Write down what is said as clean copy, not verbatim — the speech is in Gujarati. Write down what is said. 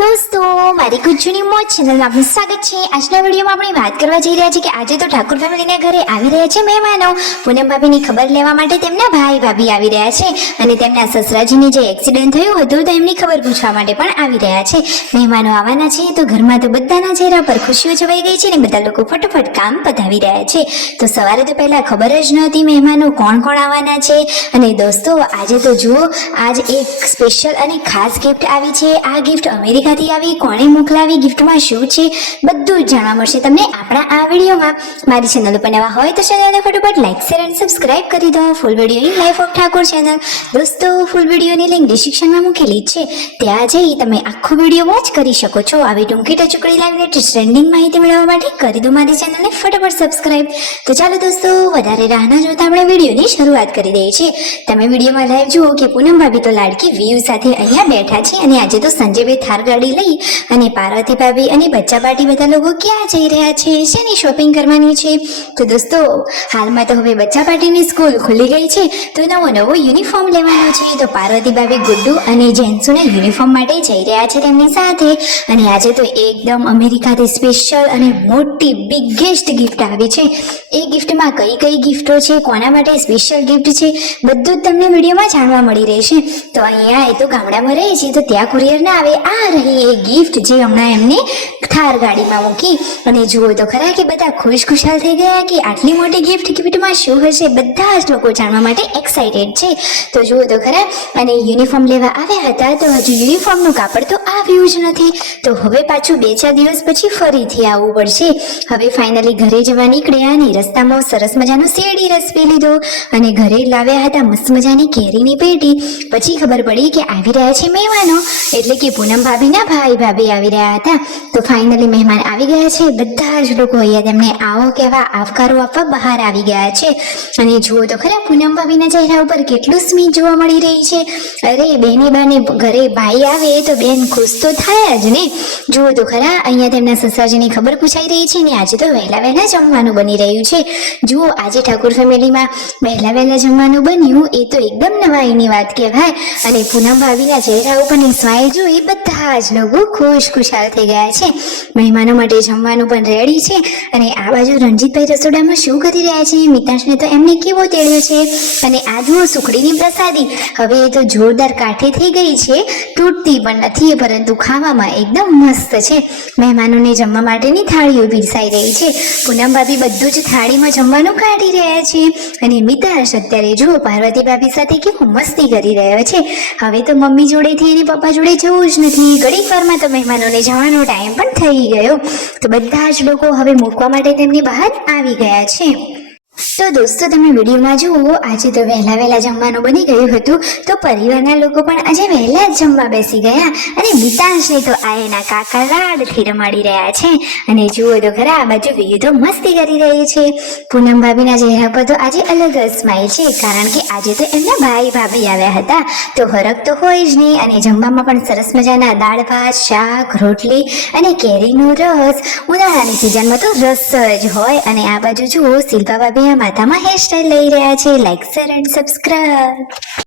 दोस्तों मारी गुज्जूनी मोज चैनल में स्वागत है। આજના વિડિયોમાં આપણે વાત કરવા જઈ રહ્યા છીએ કે આજે તો ઠાકોર ફેમિલીના ઘરે આવી રહ્યા છે મહેમાનો। પૂનમ ભાભીની ખબર લેવા માટે તેમના ભાઈ ભાભી આવી રહ્યા છે અને તેમના સસરાજીને જે એક્સિડન્ટ થયું હતું તો એમની ખબર પૂછવા માટે પણ આવી રહ્યા છે। મહેમાનો આવવાના છે તો ઘરમાં તો બધાના ચહેરા પર ખુશીઓ છવાઈ ગઈ છે અને બધા લોકો ફટાફટ કામ પતાવી રહ્યા છે। તો સવારે તો પહેલા ખબર જ નહોતી મહેમાનો કોણ કોણ આવવાના છે અને દોસ્તો આજે તો જુઓ આજ એક સ્પેશિયલ અને ખાસ ગિફ્ટ આવી છે। આ ગિફ્ટ અમેરિકાથી આવી, કોણે મોકલાવી, ગિફ્ટમાં શું છે બધું જ જાણવા મળશે તમને આપણા આ વિડીયોમાં। મારી ચેનલ ઉપર નવા હોય તો ચેનલને ફટાફટ લાઈક શેર અને સબસ્ક્રાઇબ કરી દો। ફૂલ વિડીયોની લાઈફ ઓફ ઠાકોર ચેનલ દોસ્તો ફૂલ વિડીયોની લિંક ડિસ્ક્રિપ્શનમાં મૂકેલી છે, ત્યાં જઈ તમે આખો વિડીયો વોચ કરી શકો છો। આવી ટૂંકી ટચુકડી લાવી લેટેસ્ટ ટ્રેન્ડિંગ માહિતી મેળવવા માટે કરી દો મારી ચેનલને ફટાફટ સબસ્ક્રાઇબ। તો ચાલો દોસ્તો વધારે રાહ ન જોતા આપણે વિડીયોની શરૂઆત કરી દઈએ છીએ। તમે વિડીયોમાં લાઈવ જુઓ કે પૂનમ ભાભી તો લાડકી વ્યૂ સાથે અહીંયા બેઠા છે અને આજે તો સંજયભાઈ થાર ગાડી લઈ અને પાર્વતી ભાભી અને બચ્ચા પાર્ટી બધા લોકો ક્યાં જઈ રહ્યા છે, શેની શોપિંગ કરવાની છે? તો દોસ્તો હાલમાં તો હવે બચ્ચા પાર્ટીની સ્કૂલ ખુલી ગઈ છે તો નવો યુનિફોર્મ લેવાનો છે। તો પાર્વતી ભાભી ગુડ્ડુ અને જેન્સુના યુનિફોર્મ માટે જઈ રહ્યા છે તેમની સાથે। અને આજે તો એકદમ અમેરિકાથી સ્પેશિયલ અને મોટી બિગેસ્ટ ગિફ્ટ આવી છે। એ ગિફ્ટમાં કઈ કઈ ગિફ્ટો છે, કોના માટે સ્પેશિયલ ગિફ્ટ છે બધું જ તમને વિડીયોમાં જાણવા મળી રહેશે। તો અહીંયા એ તો ગામડામાં રહે છે તો ત્યાં કુરિયર ના આવે, આ રહી એ ગિફ્ટ જે હમણાં એમને થાર ગાડીમાં મૂકી। અને જુઓ તો ખરા કે બધા ખુશખુશાલ થઈ ગયા કે આટલી મોટી ગિફ્ટમાં શું હશે, બધા જ લોકો જાણવા માટે એક્સાઇટેડ છે। તો જુઓ તો ખરા અને યુનિફોર્મ લેવા આવ્યા હતા તો હજુ યુનિફોર્મનું કાપડ તો આવ્યું જ નથી, તો હવે પાછું 2-4 દિવસ પછી ફરીથી આવવું પડશે। હવે ફાઇનલી ઘરે જવા નીકળ્યા અને રસ્તામાં સરસ મજાનો શેરડી રસ પી લીધો અને ઘરે લાવ્યા હતા મસ્ત મજાની કેરીની પેટી। પછી ખબર પડી કે આવી રહ્યા છે મહેમાનો, એટલે કે પૂનમ ભાભીના ભાઈ ભાભી આવી રહ્યા હતા। તો ફાઇનલી મહેમાન આવી ગયા છે, બધા જ લોકો અહીંયા તેમને આવો કહેવા આવકારો આપવા બહાર આવી ગયા છે। અને જુઓ તો ખરા પૂનમ ભાભીના ચહેરા ઉપર કેટલું સ્મિત જોવા મળી રહી છે। અરે બેની બાને ઘરે ભાઈ આવે તો બેન ખુશ તો થાય જ ને। જુઓ તો ખરા અહીંયા તેમના સસરાજીની ખબર પૂછાઈ રહી છે ને આજે તો વહેલા જમવાનું બની રહ્યું છે। જુઓ આજે ઠાકોર ફેમિલીમાં વહેલા જમવાનું બન્યું એ તો એકદમ નવાઈની વાત કહેવાય। અને પૂનમ ભાભીના ચહેરા ઉપરની સ્માઈલ જોઈ બધા જ લોકો ખુશખુશાલ થઈ ગયા છે। મહેમાનો માટે જમવાનું પણ રેડી છે અને આ બાજુ રણજીતભાઈ રસોડામાં શું કરી રહ્યા છે, મિતાંશને તો એમને કેવો તેડ્યો છે। અને આ જુઓ સુખડીની પ્રસાદી હવે એ તો જોરદાર કાઠી થઈ ગઈ છે, તૂટતી પણ નથી પરંતુ ખાવામાં એકદમ મસ્ત છે। મહેમાનોને જમવા માટેની થાળીઓ પીરસાઈ રહી છે, પૂનમ ભાભી બધું જ થાળીમાં જમવાનું કાઢી રહ્યા છે અને મિતાંશ અત્યારે જુઓ પાર્વતી ભાભી સાથે કેવું મસ્તી કરી રહ્યો છે। હવે તો મમ્મી જોડેથી અને પપ્પા જોડે જવું જ નથી, ઘડીક વારમાં તો મહેમાનોને જવાનો ટાઈમ પણ થઈ ગયો। તો બધા જ લોકો હવે મૂકવા માટે તેમની બહાર આવી ગયા છે। તો દોસ્તો તમે વિડીયોમાં જુઓ આજે તો વહેલા જમવાનું બની ગયું હતું તો પરિવારના લોકો પણ આજે વહેલા જ જમવા બેસી ગયા અને મિતાંશને તો આ એના કાકા લાડથી રમાડી રહ્યા છે। અને જુઓ તો ખરા આ બાજુ વિયુ તો મસ્તી કરી રહી છે। પૂનમ ભાભીના ચહેરા પર તો આજે અલગ જ સ્માઈલ છે કારણ કે આજે તો એમના ભાઈ ભાભી આવ્યા હતા તો હરખ તો હોય જ નહીં। અને જમવામાં પણ સરસ મજાના દાળ ભાત, શાક, રોટલી અને કેરીનો રસ, ઉનાળાની સિઝનમાં તો રસ જ હોય। અને આ બાજુ જુઓ શિલ્પા ભાભી માથામાં હેરસ્ટાઈલ લઈ રહ્યા છે। Like share and subscribe.